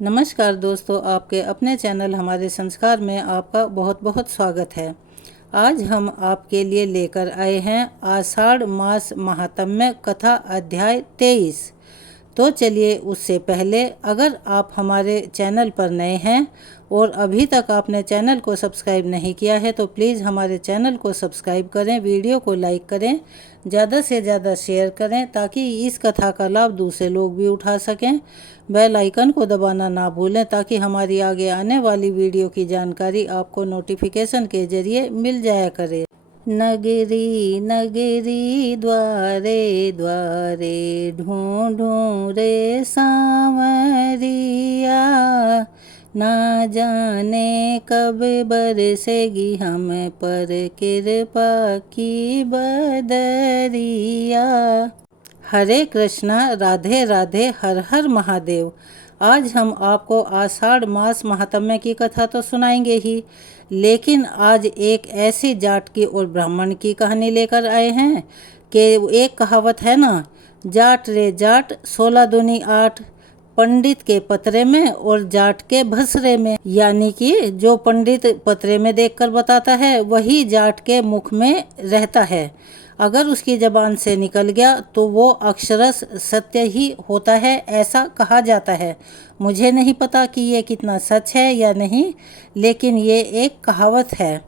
नमस्कार दोस्तों, आपके अपने चैनल हमारे संस्कार में आपका बहुत बहुत स्वागत है। आज हम आपके लिए लेकर आए हैं आषाढ़ मास महात्म्य कथा अध्याय 23। तो चलिए, उससे पहले अगर आप हमारे चैनल पर नए हैं और अभी तक आपने चैनल को सब्सक्राइब नहीं किया है तो प्लीज़ हमारे चैनल को सब्सक्राइब करें, वीडियो को लाइक करें, ज़्यादा से ज़्यादा शेयर करें ताकि इस कथा का लाभ दूसरे लोग भी उठा सकें। बेल आइकन को दबाना ना भूलें ताकि हमारी आगे आने वाली वीडियो की जानकारी आपको नोटिफिकेशन के ज़रिए मिल जाया करे। नगरी नगरी द्वारे द्वारे ढूंढूं रे सांवरिया, ना जाने कब बरसेगी हम पर कृपा की बदरिया। हरे कृष्णा, राधे राधे, हर हर महादेव। आज हम आपको आषाढ़ मास महात्म्य की कथा तो सुनाएंगे ही, लेकिन आज एक ऐसी जाट की और ब्राह्मण की कहानी लेकर आए हैं कि एक कहावत है ना, जाट रे जाट 16 दूनी 8, पंडित के पतरे में और जाट के भसरे में। यानी कि जो पंडित पतरे में देखकर बताता है वही जाट के मुख में रहता है। अगर उसकी जबान से निकल गया तो वो अक्षरश सत्य ही होता है, ऐसा कहा जाता है। मुझे नहीं पता कि ये कितना सच है या नहीं, लेकिन ये एक कहावत है।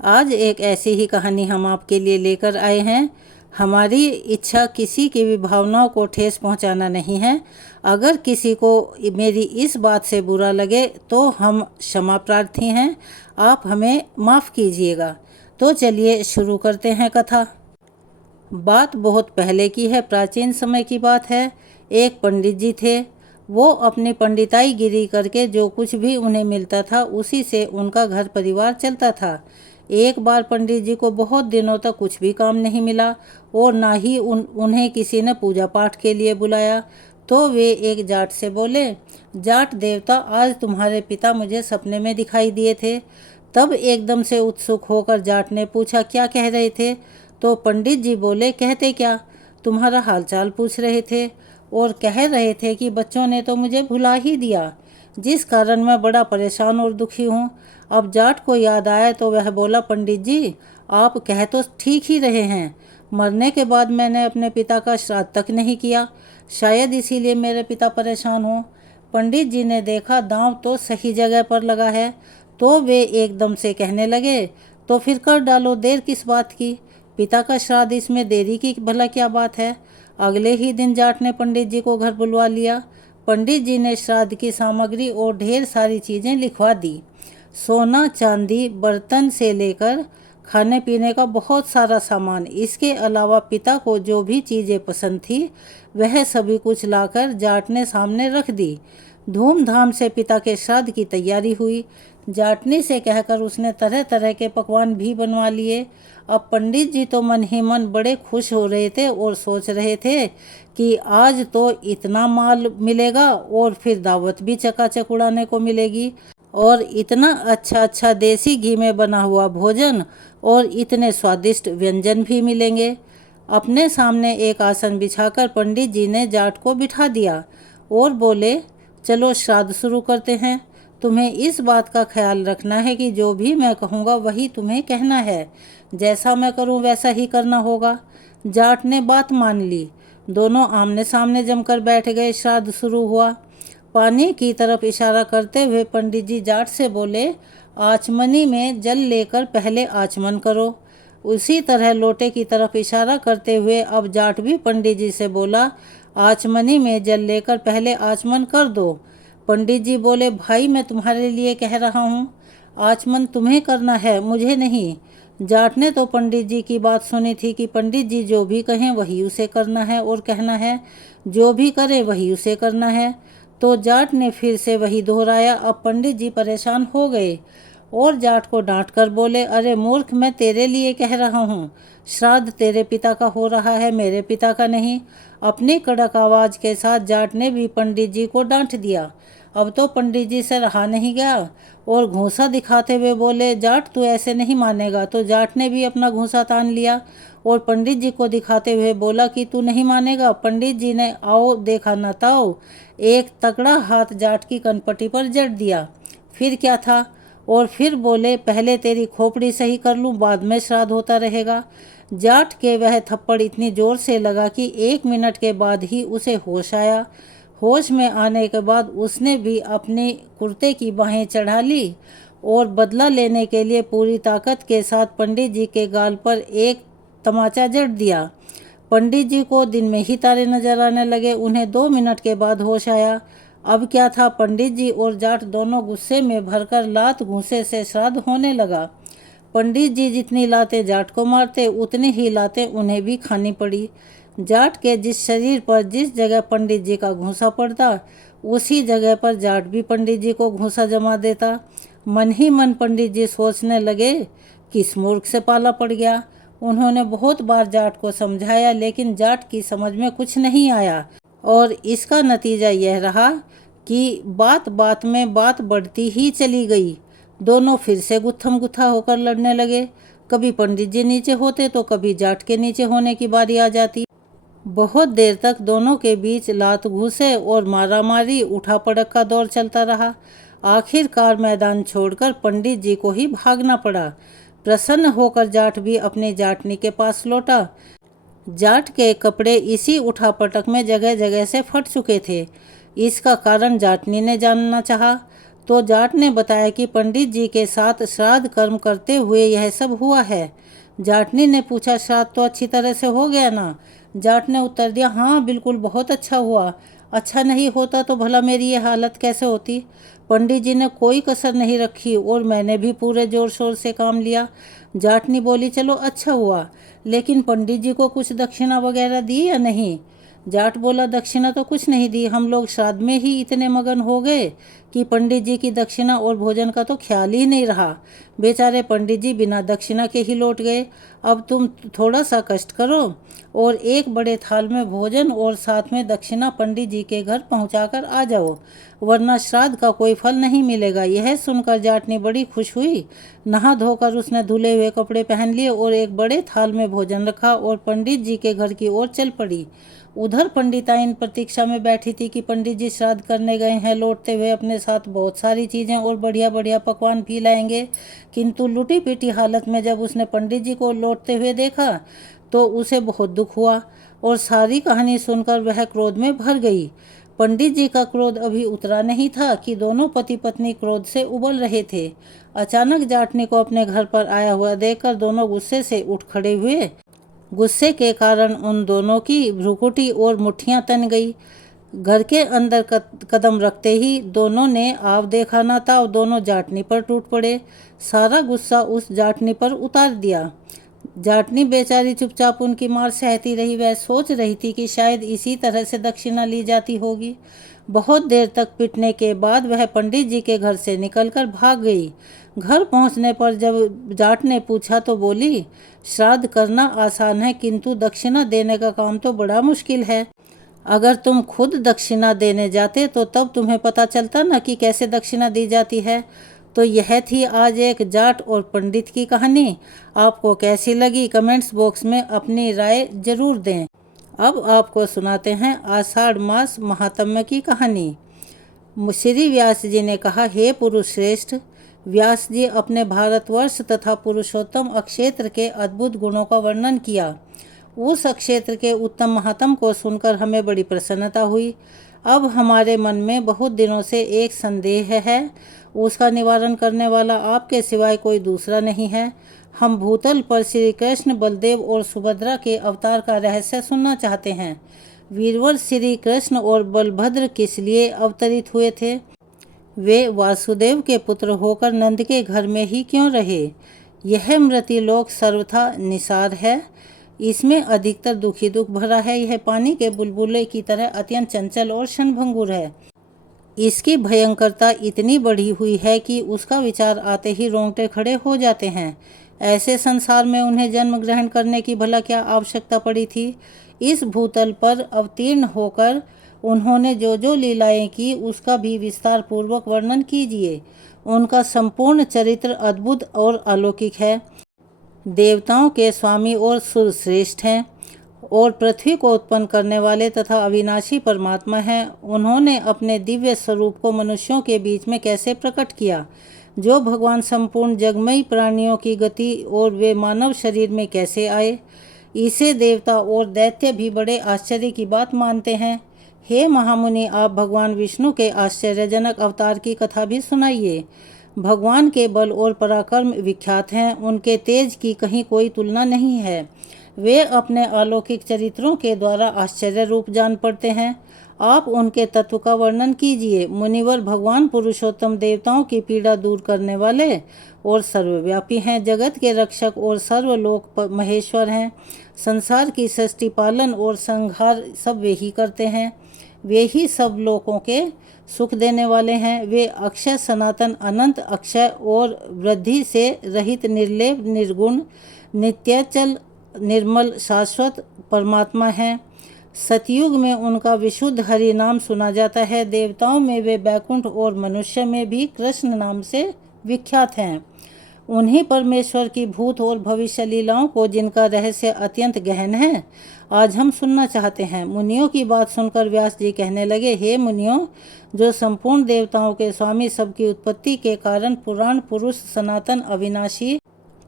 आज एक ऐसी ही कहानी हम आपके लिए लेकर आए हैं। हमारी इच्छा किसी की भी भावनाओं को ठेस पहुंचाना नहीं है। अगर किसी को मेरी इस बात से बुरा लगे तो हम क्षमा प्रार्थी हैं, आप हमें माफ़ कीजिएगा। तो चलिए शुरू करते हैं कथा। बात बहुत पहले की है, प्राचीन समय की बात है। एक पंडित जी थे। वो अपनी पंडिताई गिरी करके जो कुछ भी उन्हें मिलता था उसी से उनका घर परिवार चलता था। एक बार पंडित जी को बहुत दिनों तक कुछ भी काम नहीं मिला और ना ही उन्हें किसी ने पूजा पाठ के लिए बुलाया। तो वे एक जाट से बोले, जाट देवता, आज तुम्हारे पिता मुझे सपने में दिखाई दिए थे। तब एकदम से उत्सुक होकर जाट ने पूछा, क्या कह रहे थे? तो पंडित जी बोले, कहते क्या, तुम्हारा हालचाल पूछ रहे थे और कह रहे थे कि बच्चों ने तो मुझे भुला ही दिया, जिस कारण मैं बड़ा परेशान और दुखी हूँ। अब जाट को याद आया तो वह बोला, पंडित जी आप कह तो ठीक ही रहे हैं, मरने के बाद मैंने अपने पिता का श्राद्ध तक नहीं किया, शायद इसीलिए मेरे पिता परेशान हों। पंडित जी ने देखा दांव तो सही जगह पर लगा है, तो वे एकदम से कहने लगे, तो फिर कर डालो, देर किस बात की, पिता का श्राद्ध, इसमें देरी की भला क्या बात है। अगले ही दिन जाट ने पंडित जी को घर बुलवा लिया। पंडित जी ने श्राद्ध की सामग्री और ढेर सारी चीज़ें लिखवा दी। सोना चांदी, बर्तन से लेकर खाने पीने का बहुत सारा सामान, इसके अलावा पिता को जो भी चीज़ें पसंद थी वह सभी कुछ लाकर जाट ने सामने रख दी। धूमधाम से पिता के श्राद्ध की तैयारी हुई। जाटनी से कहकर उसने तरह तरह के पकवान भी बनवा लिए। अब पंडित जी तो मन ही मन बड़े खुश हो रहे थे और सोच रहे थे कि आज तो इतना माल मिलेगा और फिर दावत भी चकाचक उड़ाने को मिलेगी, और इतना अच्छा अच्छा देसी घी में बना हुआ भोजन और इतने स्वादिष्ट व्यंजन भी मिलेंगे। अपने सामने एक आसन बिछाकर पंडित जी ने जाट को बिठा दिया और बोले, चलो श्राद्ध शुरू करते हैं। तुम्हें इस बात का ख्याल रखना है कि जो भी मैं कहूँगा वही तुम्हें कहना है, जैसा मैं करूँ वैसा ही करना होगा। जाट ने बात मान ली। दोनों आमने सामने जमकर बैठ गए। श्राद्ध शुरू हुआ। पानी की तरफ इशारा करते हुए पंडित जी जाट से बोले, आचमनी में जल लेकर पहले आचमन करो। उसी तरह लोटे की तरफ इशारा करते हुए अब जाट भी पंडित जी से बोला, आचमनी में जल लेकर पहले आचमन कर दो। पंडित जी बोले, भाई मैं तुम्हारे लिए कह रहा हूँ, आचमन तुम्हें करना है, मुझे नहीं। जाट ने तो पंडित जी की बात सुनी थी कि पंडित जी जो भी कहें वही उसे करना है और कहना है, जो भी करे वही उसे करना है। तो जाट ने फिर से वही दोहराया। अब पंडित जी परेशान हो गए। और जाट को डांट कर बोले, अरे मूर्ख, मैं तेरे लिए कह रहा हूँ, श्राद्ध तेरे पिता का हो रहा है, मेरे पिता का नहीं। अपनी कड़क आवाज के साथ जाट ने भी पंडित जी को डांट दिया। अब तो पंडित जी से रहा नहीं गया और घूंसा दिखाते हुए बोले, जाट तू ऐसे नहीं मानेगा। तो जाट ने भी अपना घूंसा तान लिया और पंडित जी को दिखाते हुए बोला कि तू नहीं मानेगा। पंडित जी ने आओ देखा न ताओ, एक तगड़ा हाथ जाट की कनपटी पर जड़ दिया। फिर क्या था, और फिर बोले, पहले तेरी खोपड़ी सही कर लूं, बाद में श्राद्ध होता रहेगा। जाट के वह थप्पड़ इतनी जोर से लगा कि 1 मिनट के बाद ही उसे होश आया। होश में आने के बाद उसने भी अपने कुर्ते की बाहें चढ़ा ली और बदला लेने के लिए पूरी ताकत के साथ पंडित जी के गाल पर एक तमाचा जड़ दिया। पंडित जी को दिन में ही तारे नजर आने लगे। उन्हें 2 मिनट के बाद होश आया। अब क्या था, पंडित जी और जाट दोनों गुस्से में भरकर लात घूंसे से श्राद्ध होने लगा। पंडित जी जितनी लातें जाट को मारते, उतनी ही लातें उन्हें भी खानी पड़ी। जाट के जिस शरीर पर जिस जगह पंडित जी का घूंसा पड़ता, उसी जगह पर जाट भी पंडित जी को घूंसा जमा देता। मन ही मन पंडित जी सोचने लगे, किस मूर्ख से पाला पड़ गया। उन्होंने बहुत बार जाट को समझाया, लेकिन जाट की समझ में कुछ नहीं आया और इसका नतीजा यह रहा कि बात बात में बात बढ़ती ही चली गई। दोनों फिर से गुत्थम गुत्था होकर लड़ने लगे। कभी पंडित जी नीचे होते तो कभी जाट के नीचे होने की बारी आ जाती। बहुत देर तक दोनों के बीच लात घूसे और मारामारी उठा पड़क का दौर चलता रहा। आखिरकार मैदान छोड़कर पंडित जी को ही भागना पड़ा। प्रसन्न होकर जाट भी अपनी जाटनी के पास लौटा। जाट के कपड़े इसी उठापटक में जगह जगह से फट चुके थे। इसका कारण जाटनी ने जानना चाहा तो जाट ने बताया कि पंडित जी के साथ श्राद्ध कर्म करते हुए यह सब हुआ है। जाटनी ने पूछा, श्राद्ध तो अच्छी तरह से हो गया ना? जाट ने उत्तर दिया, हाँ बिल्कुल, बहुत अच्छा हुआ। अच्छा नहीं होता तो भला मेरी ये हालत कैसे होती। पंडित जी ने कोई कसर नहीं रखी और मैंने भी पूरे जोर शोर से काम लिया। जाटनी बोली, चलो अच्छा हुआ, लेकिन पंडित जी को कुछ दक्षिणा वगैरह दी या नहीं? जाट बोला, दक्षिणा तो कुछ नहीं दी, हम लोग श्राद्ध में ही इतने मगन हो गए कि पंडित जी की दक्षिणा और भोजन का तो ख्याल ही नहीं रहा। बेचारे पंडित जी बिना दक्षिणा के ही लौट गए। अब तुम थोड़ा सा कष्ट करो और एक बड़े थाल में भोजन और साथ में दक्षिणा पंडित जी के घर पहुंचाकर आ जाओ, वरना श्राद्ध का कोई फल नहीं मिलेगा। यह सुनकर जाटनी बड़ी खुश हुई। नहा धोकर उसने धुले हुए कपड़े पहन लिए और एक बड़े थाल में भोजन रखा और पंडित जी के घर की ओर चल पड़ी। उधर पंडिताइन प्रतीक्षा में बैठी थी कि पंडित जी श्राद्ध करने गए हैं, लौटते हुए अपने साथ बहुत सारी चीज़ें और बढ़िया बढ़िया पकवान भी लाएंगे। किंतु लुटी पीटी हालत में जब उसने पंडित जी को लौटते हुए देखा तो उसे बहुत दुख हुआ और सारी कहानी सुनकर वह क्रोध में भर गई। पंडित जी का क्रोध अभी उतरा नहीं था कि दोनों पति पत्नी क्रोध से उबल रहे थे। अचानक जाटनी को अपने घर पर आया हुआ देखकर दोनों गुस्से से उठ खड़े हुए। गुस्से के कारण उन दोनों की भ्रुकुटी और मुट्ठियां तन गई। घर के अंदर कदम रखते ही दोनों ने आव देखा ना था और दोनों जाटनी पर टूट पड़े। सारा गुस्सा उस जाटनी पर उतार दिया। जाटनी बेचारी चुपचाप उनकी मार सहती रही। वह सोच रही थी कि शायद इसी तरह से दक्षिणा ली जाती होगी। बहुत देर तक पिटने के बाद वह पंडित जी के घर से निकलकर भाग गई। घर पहुंचने पर जब जाट ने पूछा तो बोली, श्राद्ध करना आसान है, किंतु दक्षिणा देने का काम तो बड़ा मुश्किल है। अगर तुम खुद दक्षिणा देने जाते तो तब तुम्हें पता चलता ना कि कैसे दक्षिणा दी जाती है। तो यह थी आज एक जाट और पंडित की कहानी। आपको कैसी लगी कमेंट्स बॉक्स में अपनी राय जरूर दें। अब आपको सुनाते हैं आषाढ़ मास महात्म्य की कहानी। श्री व्यास जी ने कहा, हे पुरुष श्रेष्ठ, व्यास जी अपने भारतवर्ष तथा पुरुषोत्तम अक्षेत्र के अद्भुत गुणों का वर्णन किया। उस अक्षेत्र के उत्तम महात्म को सुनकर हमें बड़ी प्रसन्नता हुई। अब हमारे मन में बहुत दिनों से एक संदेह है, उसका निवारण करने वाला आपके सिवाय कोई दूसरा नहीं है। हम भूतल पर श्री कृष्ण, बलदेव और सुभद्रा के अवतार का रहस्य सुनना चाहते हैं। वीरवर श्री कृष्ण और बलभद्र किस लिए अवतरित हुए थे? वे वासुदेव के पुत्र होकर नंद के घर में ही क्यों रहे? यह मृत्युलोक सर्वथा निसार है, इसमें अधिकतर दुखी दुख भरा है। यह पानी के बुलबुले की तरह अत्यंत चंचल और क्षणभंगुर है। इसकी भयंकरता इतनी बढ़ी हुई है कि उसका विचार आते ही रोंगटे खड़े हो जाते हैं। ऐसे संसार में उन्हें जन्म ग्रहण करने की भला क्या आवश्यकता पड़ी थी? इस भूतल पर अवतीर्ण होकर उन्होंने जो जो लीलाएं की उसका भी विस्तार पूर्वक वर्णन कीजिए। उनका संपूर्ण चरित्र अद्भुत और अलौकिक है। देवताओं के स्वामी और सुरश्रेष्ठ हैं और पृथ्वी को उत्पन्न करने वाले तथा अविनाशी परमात्मा हैं। उन्होंने अपने दिव्य स्वरूप को मनुष्यों के बीच में कैसे प्रकट किया? जो भगवान संपूर्ण जगमयी प्राणियों की गति और वे मानव शरीर में कैसे आए, इसे देवता और दैत्य भी बड़े आश्चर्य की बात मानते हैं। हे महामुनि, आप भगवान विष्णु के आश्चर्यजनक अवतार की कथा भी सुनाइए। भगवान के बल और पराक्रम विख्यात हैं। उनके तेज की कहीं कोई तुलना नहीं है। वे अपने अलौकिक चरित्रों के द्वारा आश्चर्य रूप जान पड़ते हैं। आप उनके तत्व का वर्णन कीजिए। मुनिवर, भगवान पुरुषोत्तम देवताओं की पीड़ा दूर करने वाले और सर्वव्यापी हैं। जगत के रक्षक और सर्वलोक महेश्वर हैं। संसार की सृष्टि, पालन और संहार सब वे ही करते हैं। वे ही सब लोगों के सुख देने वाले हैं। वे अक्षय, सनातन, अनंत, अक्षय और वृद्धि से रहित, निर्लेप, निर्गुण, नित्याचल, निर्मल, शाश्वत परमात्मा हैं। सतयुग में उनका विशुद्ध हरि नाम सुना जाता है। देवताओं में वे बैकुंठ और मनुष्य में भी कृष्ण नाम से विख्यात हैं। उन्हीं परमेश्वर की भूत और भविष्य लीलाओं को, जिनका रहस्य अत्यंत गहन है, आज हम सुनना चाहते हैं। मुनियों की बात सुनकर व्यास जी कहने लगे, हे मुनियों, जो संपूर्ण देवताओं के स्वामी, सबकी उत्पत्ति के कारण, पुराण पुरुष, सनातन, अविनाशी,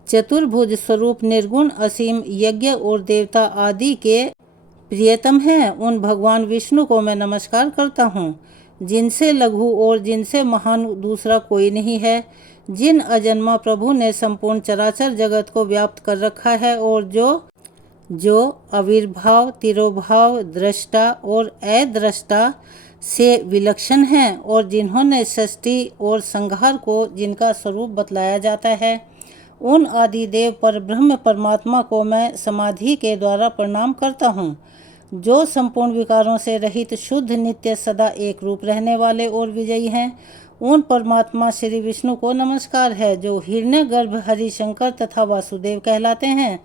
चतुर्भुज स्वरूप, निर्गुण, असीम, यज्ञ और देवता आदि के प्रियतम हैं, उन भगवान विष्णु को मैं नमस्कार करता हूँ, जिनसे लघु और जिनसे महान दूसरा कोई नहीं है। जिन अजन्मा प्रभु ने संपूर्ण चराचर जगत को व्याप्त कर रखा है और जो अविर्भाव, तिरोभाव, दृष्टा और अदृष्टा से विलक्षण हैं और जिन्होंने सृष्टि और संहार को जिनका स्वरूप बतलाया जाता है, उन आदिदेव पर ब्रह्म परमात्मा को मैं समाधि के द्वारा प्रणाम करता हूँ। जो संपूर्ण विकारों से रहित, शुद्ध, नित्य, सदा एक रूप रहने वाले और विजयी हैं, उन परमात्मा श्री विष्णु को नमस्कार है, जो हिरण्यगर्भ, हरिशंकर तथा वासुदेव कहलाते हैं,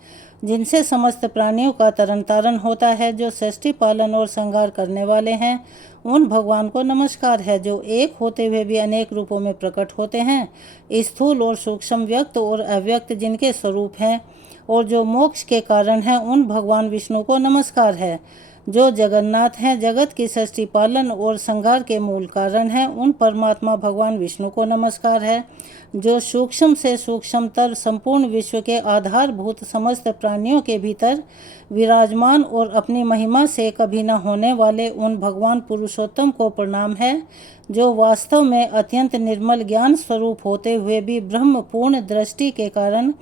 जिनसे समस्त प्राणियों का तरन तारण होता है, जो सृष्टि, पालन और संहार करने वाले हैं। उन भगवान को नमस्कार है, जो एक होते हुए भी अनेक रूपों में प्रकट होते हैं, स्थूल और सूक्ष्म, व्यक्त और अव्यक्त, जिनके स्वरूप हैं और जो मोक्ष के कारण हैं। उन भगवान विष्णु को नमस्कार है, जो जगन्नाथ हैं, जगत की सृष्टि, पालन और संहार के मूल कारण हैं। उन परमात्मा भगवान विष्णु को नमस्कार है, जो सूक्ष्म से सूक्ष्मतर, संपूर्ण विश्व के आधारभूत, समस्त प्राणियों के भीतर विराजमान और अपनी महिमा से कभी न होने वाले उन भगवान पुरुषोत्तम को प्रणाम है, जो वास्तव में अत्यंत निर्मल ज्ञान स्वरूप होते हुए भी ब्रह्म पूर्ण दृष्टि के कारण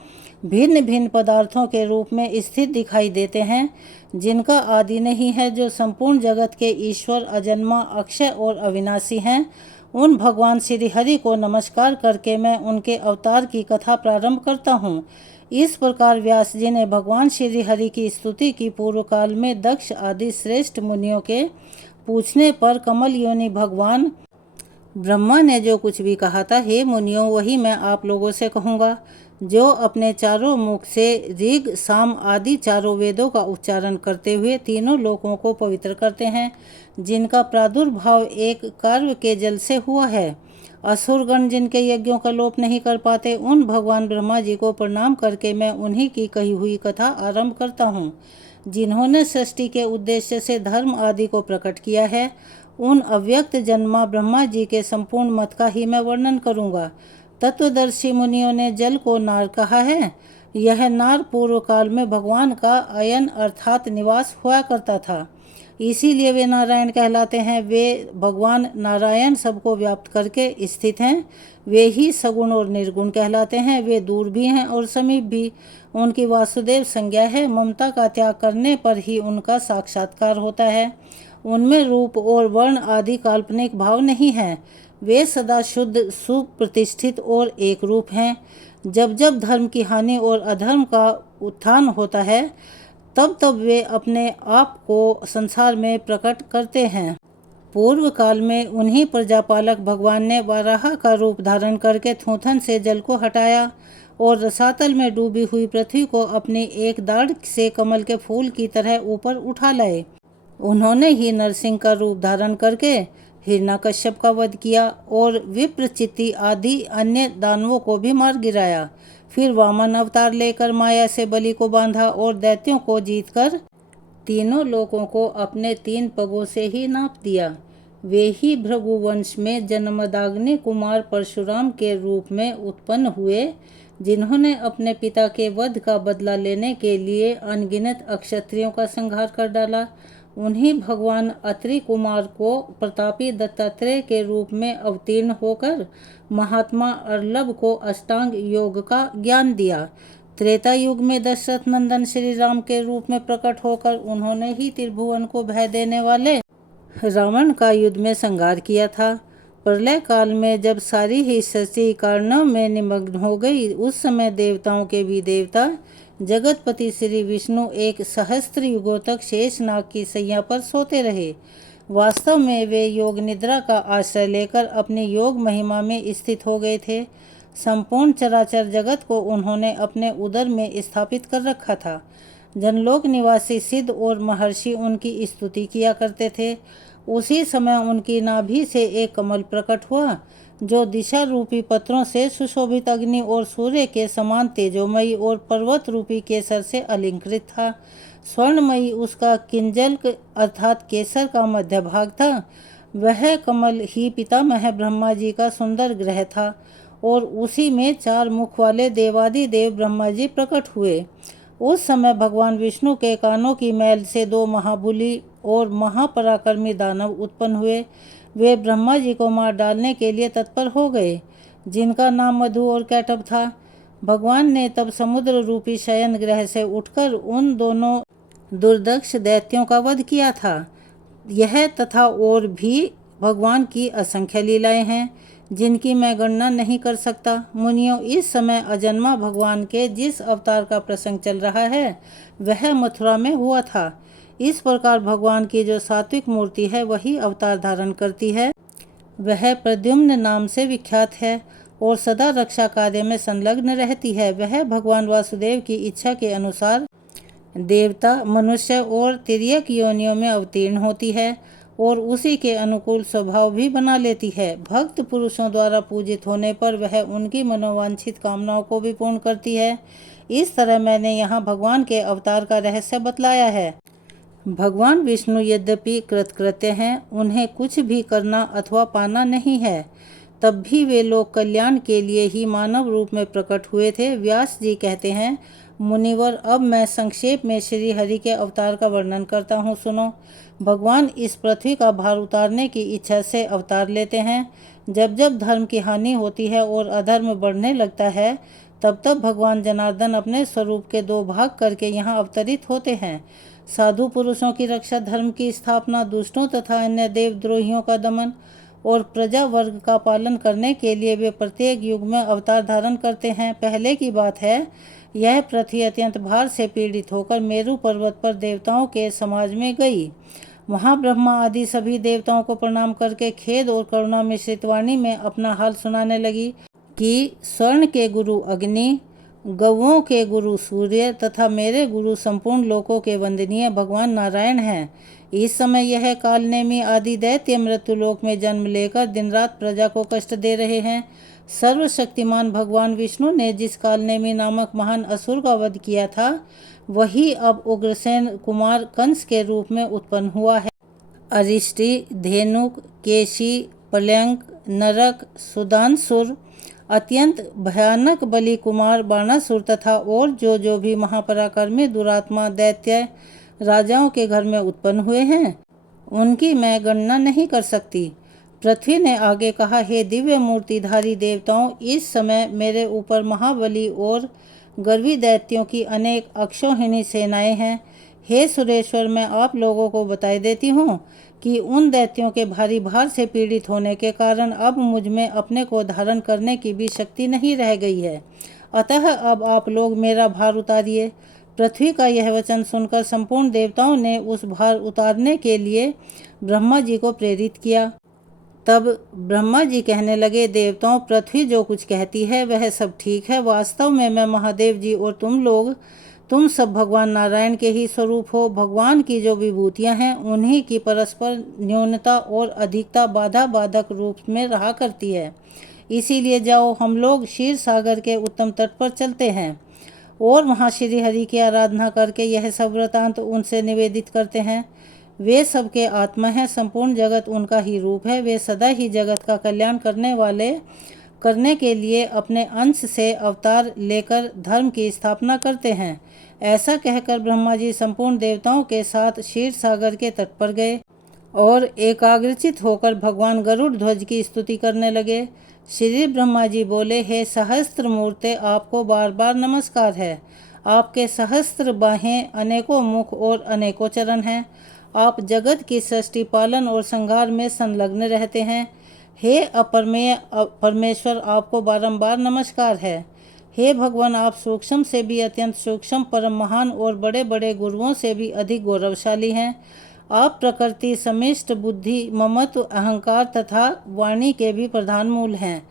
भिन्न भिन्न पदार्थों के रूप में स्थित दिखाई देते हैं, जिनका आदि नहीं है, जो संपूर्ण जगत के ईश्वर, अजन्मा, अक्षय और अविनाशी हैं। उन भगवान श्री हरि को नमस्कार करके मैं उनके अवतार की कथा प्रारंभ करता हूँ। इस प्रकार व्यास जी ने भगवान श्री हरि की स्तुति की। पूर्व काल में दक्ष आदि श्रेष्ठ मुनियों के पूछने पर कमल योनि भगवान ब्रह्मा ने जो कुछ भी कहा था, हे मुनियों, वही मैं आप लोगों से कहूँगा। जो अपने चारों मुख से ऋग, साम आदि चारों वेदों का उच्चारण करते हुए तीनों लोकों को पवित्र करते हैं, जिनका प्रादुर्भाव एक कार्य के जल से हुआ है, असुरगण जिनके यज्ञों का लोप नहीं कर पाते, उन भगवान ब्रह्मा जी को प्रणाम करके मैं उन्हीं की कही हुई कथा आरंभ करता हूँ, जिन्होंने सृष्टि के उद्देश्य से धर्म आदि को प्रकट किया है। उन अव्यक्त जन्मा ब्रह्मा जी के संपूर्ण मत का ही मैं वर्णन करूँगा। तत्वदर्शी मुनियों ने जल को नार कहा है। यह नार पूर्व काल में भगवान का अयन अर्थात निवास हुआ करता था, इसीलिए वे नारायण कहलाते हैं। वे भगवान नारायण सबको व्याप्त करके स्थित हैं। वे ही सगुण और निर्गुण कहलाते हैं। वे दूर भी हैं और समीप भी। उनकी वासुदेव संज्ञा है। ममता का त्याग करने पर ही उनका साक्षात्कार होता है। उनमें रूप और वर्ण आदि काल्पनिक भाव नहीं है। वे सदा शुद्ध, सुप्रतिष्ठित और एक रूप हैं। जब जब धर्म की हानि और अधर्म का उत्थान होता है, तब तब वे अपने आप को संसार में प्रकट करते हैं। पूर्व काल में उन्हीं प्रजापालक भगवान ने वाराह का रूप धारण करके थूथन से जल को हटाया और रसातल में डूबी हुई पृथ्वी को अपनी एक दाढ़ से कमल के फूल की तरह ऊपर उठा लाए। उन्होंने ही नरसिंह का रूप धारण करके हिरण्यकश्यप का वध किया और विप्रचित्ति आदि अन्य दानवों को भी मार गिराया। फिर वामन अवतार लेकर माया से बलि को बांधा और दैत्यों को जीतकर तीनों लोकों को अपने 3 पगों से ही नाप दिया। वे ही भृगुवंश में जन्मदाग्नि कुमार परशुराम के रूप में उत्पन्न हुए, जिन्होंने अपने पिता के वध का बदला लेने के लिए अनगिनत अक्षत्रियों का संहार कर डाला। उन्हीं भगवान अत्रि कुमार को प्रतापी दत्तात्रेय के रूप में अवतीर्ण होकर महात्मा अर्लभ को अष्टांग योग का ज्ञान दिया। त्रेता युग में दशरथ नंदन श्री राम के रूप में प्रकट होकर उन्होंने ही त्रिभुवन को भय देने वाले रावण का युद्ध में संहार किया था। प्रलय काल में जब सारी ही सृष्टि कारणों में निमग्न हो गई, उस समय देवताओं के भी देवता जगतपति श्री विष्णु एक सहस्त्र युगों तक शेषनाग की सैया पर सोते रहे। वास्तव में वे योग निद्रा का आश्रय लेकर अपनी योग महिमा में स्थित हो गए थे। संपूर्ण चराचर जगत को उन्होंने अपने उदर में स्थापित कर रखा था। जनलोक निवासी सिद्ध और महर्षि उनकी स्तुति किया करते थे। उसी समय उनकी नाभि से एक कमल प्रकट हुआ, जो दिशा रूपी पत्रों से सुशोभित अग्नि और सूर्य के समान तेजोमयी और पर्वत रूपी केसर से अलंकृत था। स्वर्णमयी उसका किंजल्क अर्थात केसर का मध्य भाग था। वह कमल ही पितामह ब्रह्मा जी का सुंदर ग्रह था और उसी में 4 मुख वाले देवादि देव ब्रह्मा जी प्रकट हुए। उस समय भगवान विष्णु के कानों की मैल से 2 महाबली और महापराक्रमी दानव उत्पन्न हुए। वे ब्रह्मा जी को मार डालने के लिए तत्पर हो गए, जिनका नाम मधु और कैटभ था। भगवान ने तब समुद्र रूपी शयन ग्रह से उठकर उन दोनों दुर्दक्ष दैत्यों का वध किया था। यह तथा और भी भगवान की असंख्य लीलाएं हैं, जिनकी मैं गणना नहीं कर सकता। मुनियों, इस समय अजन्मा भगवान के जिस अवतार का प्रसंग चल रहा है, वह मथुरा में हुआ था। इस प्रकार भगवान की जो सात्विक मूर्ति है, वही अवतार धारण करती है। वह प्रद्युम्न नाम से विख्यात है और सदा रक्षा कार्य में संलग्न रहती है। वह भगवान वासुदेव की इच्छा के अनुसार देवता, मनुष्य और तिर्यक योनियों में अवतीर्ण होती है और उसी के अनुकूल स्वभाव भी बना लेती है। भक्त पुरुषों द्वारा पूजित होने पर वह उनकी मनोवांछित कामनाओं को भी पूर्ण करती है। इस तरह मैंने यहाँ भगवान के अवतार का रहस्य बतलाया है। भगवान विष्णु यद्यपि कृतकृत्य हैं, उन्हें कुछ भी करना अथवा पाना नहीं है, तब भी वे लोक कल्याण के लिए ही मानव रूप में प्रकट हुए थे। व्यास जी कहते हैं, मुनिवर, अब मैं संक्षेप में श्री हरि के अवतार का वर्णन करता हूँ, सुनो। भगवान इस पृथ्वी का भार उतारने की इच्छा से अवतार लेते हैं। जब जब धर्म की हानि होती है और अधर्म बढ़ने लगता है, तब तब भगवान जनार्दन अपने स्वरूप के 2 भाग करके यहाँ अवतरित होते हैं। साधु पुरुषों की रक्षा, धर्म की स्थापना, दुष्टों तथा अन्य देवद्रोहियों का दमन और प्रजा वर्ग का पालन करने के लिए वे प्रत्येक युग में अवतार धारण करते हैं। पहले की बात है, यह पृथ्वी अत्यंत भार से पीड़ित होकर मेरु पर्वत पर देवताओं के समाज में गई। वहाँ ब्रह्मा आदि सभी देवताओं को प्रणाम करके खेद और करुणा मिश्रित वाणी में अपना हाल सुनाने लगी कि स्वर्ण के गुरु अग्नि, गौओं के गुरु सूर्य तथा मेरे गुरु संपूर्ण लोकों के वंदनीय भगवान नारायण हैं। इस समय यह कालनेमी आदि दैत्य मृत्युलोक में जन्म लेकर दिन रात प्रजा को कष्ट दे रहे हैं। सर्वशक्तिमान भगवान विष्णु ने जिस कालनेमी नामक महान असुर का वध किया था, वही अब उग्रसेन कुमार कंस के रूप में उत्पन्न हुआ है। अरिष्टि, धेनुक, केशी, पलंक, नरक, सुदानसुर, अत्यंत भयानक बलि कुमार, बाणासुर तथा और जो भी महापराक्रमी दुरात्मा दैत्य राजाओं के घर में उत्पन्न हुए हैं, उनकी मैं गणना नहीं कर सकती। पृथ्वी ने आगे कहा, हे दिव्य मूर्तिधारी देवताओं, इस समय मेरे ऊपर महाबली और गर्वी दैत्यों की अनेक अक्षौहिणी सेनाएं हैं। हे सुरेश्वर, मैं आप लोगों को बताई देती हूँ कि उन दैत्यों के भारी भार से पीड़ित होने के कारण अब मुझ में अपने को धारण करने की भी शक्ति नहीं रह गई है। अतः अब आप लोग मेरा भार उतारिए। पृथ्वी का यह वचन सुनकर संपूर्ण देवताओं ने उस भार उतारने के लिए ब्रह्मा जी को प्रेरित किया। तब ब्रह्मा जी कहने लगे, देवताओं, पृथ्वी जो कुछ कहती है वह सब ठीक है। वास्तव में मैं महादेव जी और तुम सब भगवान नारायण के ही स्वरूप हो। भगवान की जो विभूतियां हैं उन्हीं की परस्पर न्यूनता और अधिकता बाधा बाधक रूप में रहा करती है। इसीलिए जाओ, हम लोग क्षीर सागर के उत्तम तट पर चलते हैं और वहाँ श्री हरि की आराधना करके यह सब वृतांत उनसे निवेदित करते हैं। वे सबके आत्मा हैं, संपूर्ण जगत उनका ही रूप है। वे सदा ही जगत का कल्याण करने के लिए अपने अंश से अवतार लेकर धर्म की स्थापना करते हैं। ऐसा कहकर ब्रह्मा जी संपूर्ण देवताओं के साथ क्षीर सागर के तट पर गए और एकाग्रचित होकर भगवान गरुड़ ध्वज की स्तुति करने लगे। श्री ब्रह्मा जी बोले, हे सहस्त्र मूर्ते, आपको बार बार नमस्कार है। आपके सहस्त्र बाहें, अनेकों मुख और अनेकों चरण हैं। आप जगत की सृष्टि, पालन और संहार में संलग्न रहते हैं। हे अपरमेय परमेश्वर, आपको बारंबार नमस्कार है। हे भगवान, आप सूक्ष्म से भी अत्यंत सूक्ष्म, परम महान और बड़े बड़े गुरुओं से भी अधिक गौरवशाली हैं। आप प्रकृति, समिष्ट बुद्धि, ममत्व, अहंकार तथा वाणी के भी प्रधान मूल हैं।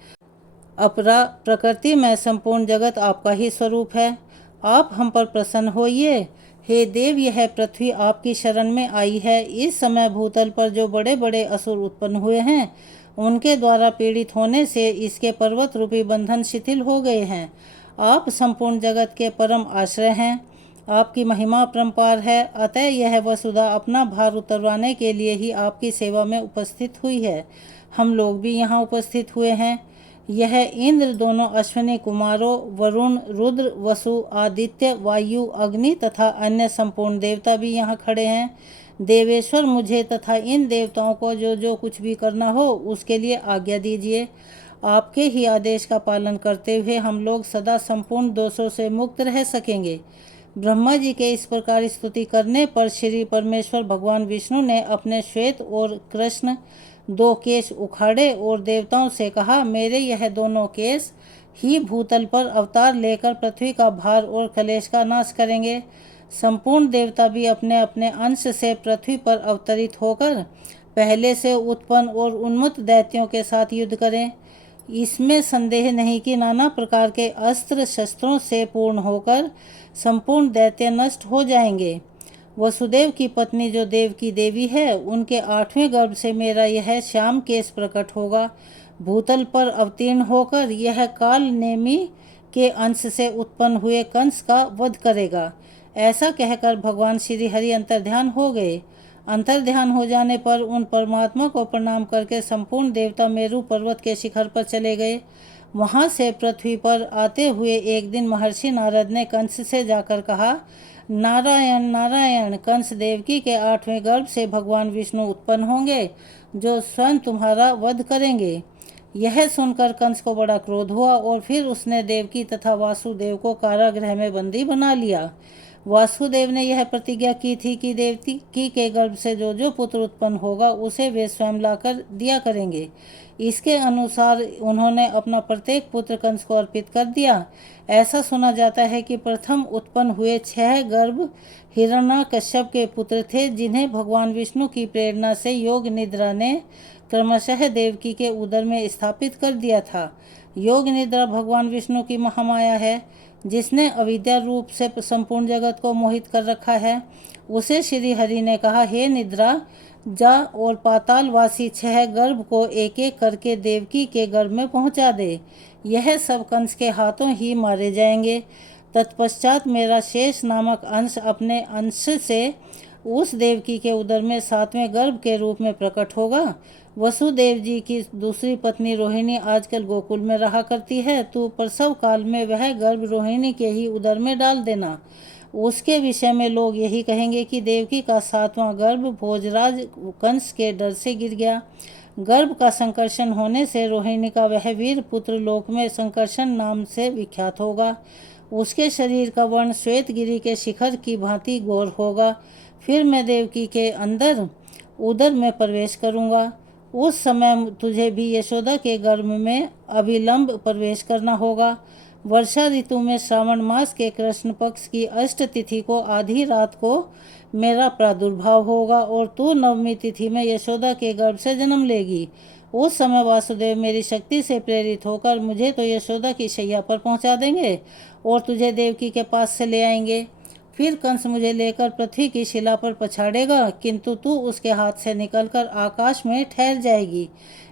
अपरा प्रकृति में संपूर्ण जगत आपका ही स्वरूप है। आप हम पर प्रसन्न होइए। हे देव, यह पृथ्वी आपकी शरण में आई है। इस समय भूतल पर जो बड़े बड़े असुर उत्पन्न हुए हैं, उनके द्वारा पीड़ित होने से इसके पर्वत रूपी बंधन शिथिल हो गए हैं। आप संपूर्ण जगत के परम आश्रय हैं। आपकी महिमा परम्पार है। अतः यह वसुधा अपना भार उतरवाने के लिए ही आपकी सेवा में उपस्थित हुई है। हम लोग भी यहाँ उपस्थित हुए हैं। यह इंद्र, दोनों अश्विनी कुमारों, वरुण, रुद्र, वसु, आदित्य, वायु, अग्नि तथा अन्य संपूर्ण देवता भी यहाँ खड़े हैं। देवेश्वर, मुझे तथा इन देवताओं को जो जो कुछ भी करना हो उसके लिए आज्ञा दीजिए। आपके ही आदेश का पालन करते हुए हम लोग सदा संपूर्ण दोषों से मुक्त रह सकेंगे। ब्रह्मा जी के इस प्रकार स्तुति करने पर श्री परमेश्वर भगवान विष्णु ने अपने श्वेत और कृष्ण दो केश उखाड़े और देवताओं से कहा, मेरे यह दोनों केश ही भूतल पर अवतार लेकर पृथ्वी का भार और कलेश का नाश करेंगे। संपूर्ण देवता भी अपने अपने अंश से पृथ्वी पर अवतरित होकर पहले से उत्पन्न और उन्मत्त दैत्यों के साथ युद्ध करें। इसमें संदेह नहीं कि नाना प्रकार के अस्त्र शस्त्रों से पूर्ण होकर संपूर्ण दैत्य नष्ट हो जाएंगे। वसुदेव की पत्नी जो देव की देवी है, उनके 8वें गर्भ से मेरा यह श्याम केश प्रकट होगा। भूतल पर अवतीर्ण होकर यह काल नेमी के अंश से उत्पन्न हुए कंस का वध करेगा। ऐसा कहकर भगवान श्री हरि अंतर्ध्यान हो गए। अंतर्ध्यान हो जाने पर उन परमात्मा को प्रणाम करके संपूर्ण देवता मेरु पर्वत के शिखर पर चले गए। वहां से पृथ्वी पर आते हुए एक दिन महर्षि नारद ने कंस से जाकर कहा, नारायण नारायण, कंस देवकी के 8वें गर्भ से भगवान विष्णु उत्पन्न होंगे जो स्वयं तुम्हारा वध करेंगे। यह सुनकर कंस को बड़ा क्रोध हुआ और फिर उसने देवकी तथा वासुदेव को कारागृह में बंदी बना लिया। वासुदेव ने यह प्रतिज्ञा की थी कि देवकी के गर्भ से जो जो पुत्र उत्पन्न होगा उसे वे स्वयं लाकर दिया करेंगे। इसके अनुसार उन्होंने अपना प्रत्येक पुत्र कंस को अर्पित कर दिया। ऐसा सुना जाता है कि प्रथम उत्पन्न हुए 6 गर्भ हिरण्याकश्यप के पुत्र थे, जिन्हें भगवान विष्णु की प्रेरणा से योग निद्रा ने क्रमशः देवकी के उदर में स्थापित कर दिया था। योग निद्रा भगवान विष्णु की महामाया है, जिसने अविद्या रूप से संपूर्ण जगत को मोहित कर रखा है। उसे श्री हरि ने कहा, हे निद्रा, जा और पातालवासी 6 गर्भ को एक एक करके देवकी के गर्भ में पहुंचा दे। यह सब कंस के हाथों ही मारे जाएंगे। तत्पश्चात मेरा शेष नामक अंश अपने अंश से उस देवकी के उदर में 7वें गर्भ के रूप में प्रकट होगा। वसुदेव जी की दूसरी पत्नी रोहिणी आजकल गोकुल में रहा करती है। तू प्रसव काल में वह गर्भ रोहिणी के ही उदर में डाल देना। उसके विषय में लोग यही कहेंगे कि देवकी का 7वां गर्भ भोजराज कंस के डर से गिर गया। गर्भ का संकर्षण होने से रोहिणी का वह वीर पुत्र लोक में संकर्षण नाम से विख्यात होगा। उसके शरीर का वर्ण श्वेतगिरी के शिखर की भांति गौर होगा। फिर मैं देवकी के अंदर उदर में प्रवेश करूंगा। उस समय तुझे भी यशोदा के गर्भ में अविलंब प्रवेश करना होगा। वर्षा ऋतु में श्रावण मास के कृष्ण पक्ष की अष्ट तिथि को आधी रात को मेरा प्रादुर्भाव होगा और तू नवमी तिथि में यशोदा के गर्भ से जन्म लेगी। उस समय वासुदेव मेरी शक्ति से प्रेरित होकर मुझे तो यशोदा की शैया पर पहुंचा देंगे और तुझे देवकी के पास से ले आएंगे। फिर कंस मुझे लेकर पृथ्वी की शिला पर पछाड़ेगा, किंतु तू उसके हाथ से निकलकर आकाश में ठहर जाएगी।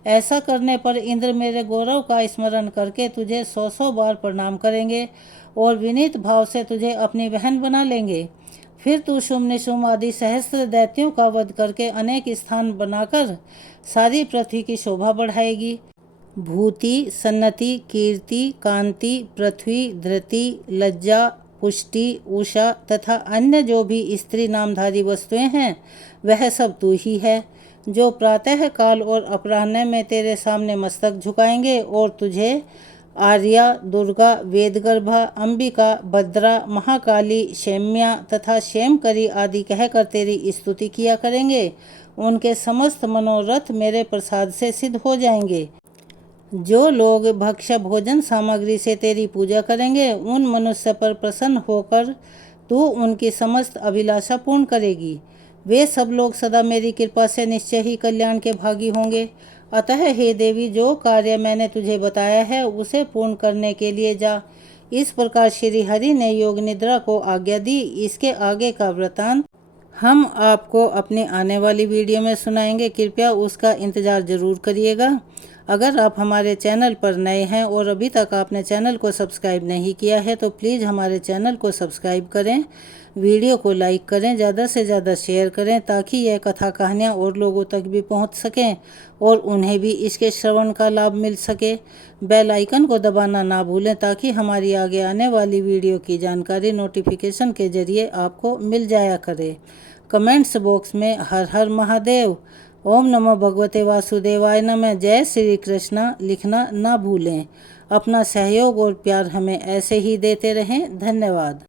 ऐसा करने पर इंद्र मेरे गौरव का स्मरण करके तुझे 100 बार प्रणाम करेंगे और विनीत भाव से तुझे अपनी बहन बना लेंगे। फिर तू शुम्भ निशुम्भ आदि सहस्त्र दैत्यों का वध करके अनेक स्थान बनाकर सारी पृथ्वी की शोभा बढ़ाएगी। भूति, सन्नति, कीर्ति, कांति, पृथ्वी, धृति, लज्जा, पुष्टि, उषा तथा अन्य जो भी स्त्री नामधारी वस्तुएं हैं वह सब तू ही है, जो प्रातः काल और अपराह्न में तेरे सामने मस्तक झुकाएंगे और तुझे आर्या, दुर्गा, वेदगर्भा, अंबिका, भद्रा, महाकाली, शेम्या तथा शेमकरी आदि कहकर तेरी स्तुति किया करेंगे। उनके समस्त मनोरथ मेरे प्रसाद से सिद्ध हो जाएंगे। जो लोग भक्ष्य भोजन सामग्री से तेरी पूजा करेंगे उन मनुष्य पर प्रसन्न होकर तू उनकी समस्त अभिलाषा पूर्ण करेगी। वे सब लोग सदा मेरी कृपा से निश्चय ही कल्याण के भागी होंगे। अतः हे देवी, जो कार्य मैंने तुझे बताया है उसे पूर्ण करने के लिए जा। इस प्रकार श्री हरि ने योग निद्रा को आज्ञा दी। इसके आगे का वृतांत हम आपको अपनी आने वाली वीडियो में सुनाएंगे। कृपया उसका इंतज़ार ज़रूर करिएगा। अगर आप हमारे चैनल पर नए हैं और अभी तक आपने चैनल को सब्सक्राइब नहीं किया है तो प्लीज़ हमारे चैनल को सब्सक्राइब करें, वीडियो को लाइक करें, ज़्यादा से ज़्यादा शेयर करें ताकि यह कथा कहानियाँ और लोगों तक भी पहुंच सकें और उन्हें भी इसके श्रवण का लाभ मिल सके। बेल आइकन को दबाना ना भूलें ताकि हमारी आगे आने वाली वीडियो की जानकारी नोटिफिकेशन के ज़रिए आपको मिल जाया करे। कमेंट्स बॉक्स में हर हर महादेव, ओम नमो भगवते वासुदेवाय नमः, जय श्री कृष्णा लिखना ना भूलें। अपना सहयोग और प्यार हमें ऐसे ही देते रहें। धन्यवाद।